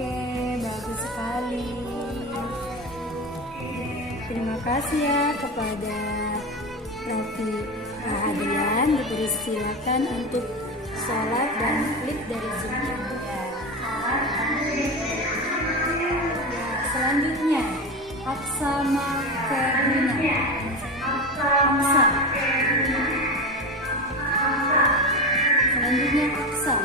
Oke, bagus sekali. Terima kasih ya kepada Raffi Adrian. Dipersilakan untuk sholat dan klik dari Zoom-nya. Selanjutnya, Aksama Ferlina. Aksa. Selanjutnya Aksa.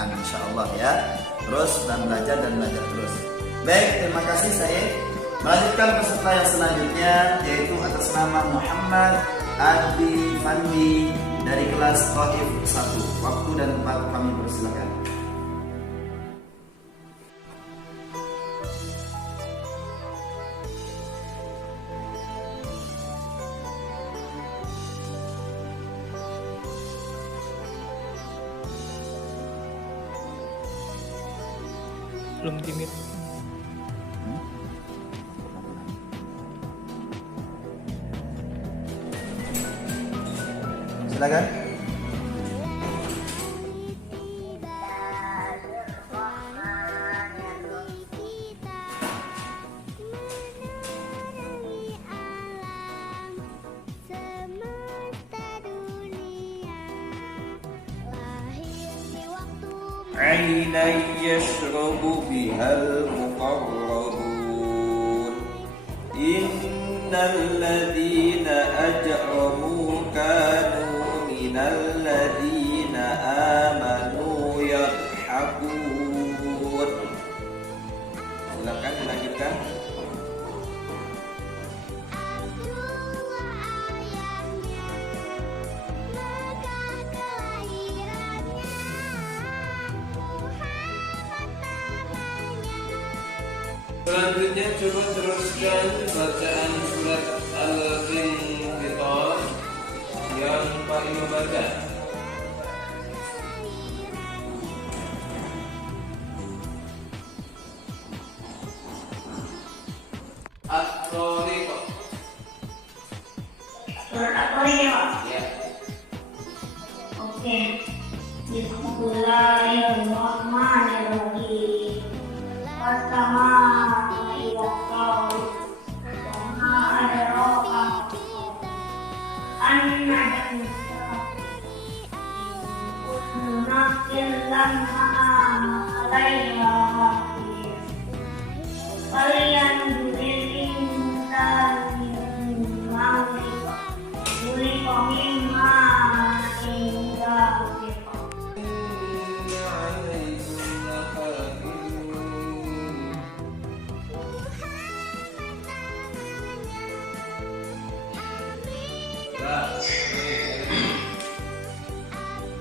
Insya Allah ya, terus dan belajar terus. Baik, terima kasih. Saya melanjutkan peserta yang selanjutnya, yaitu atas nama Muhammad Adi Fandi dari kelas Taif 1. Waktu dan tempat kami persilakan. Belum timid. Silakan. عينا يشرب بها المقربون إن الذين أجرموا كانوا من الذين آمنوا يضحكون. Silakan dilanjutkan. Selanjutnya coba teruskan bacaan surat Al-Infitar yang paling membaca. At-Tariq. Surat At-Tariq. Ya. Oke. Bismillahirrahmanirrahim. Wassamaa'i wat-tariq. Wa adraka an-najmu kullu nafsin lamma 'alaiha hafiz. Falyanzuril insanu mimma khuliqa mimma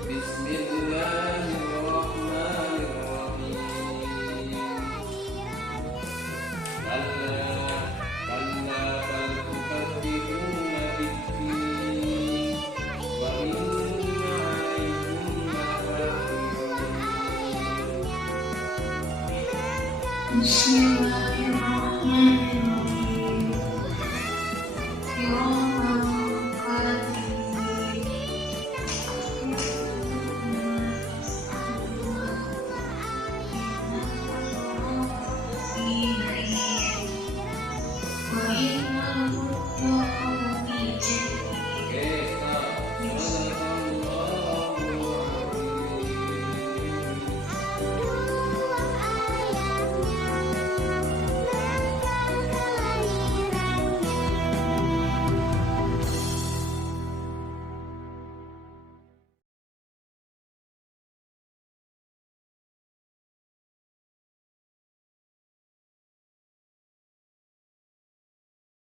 Bismillah. Bismillah.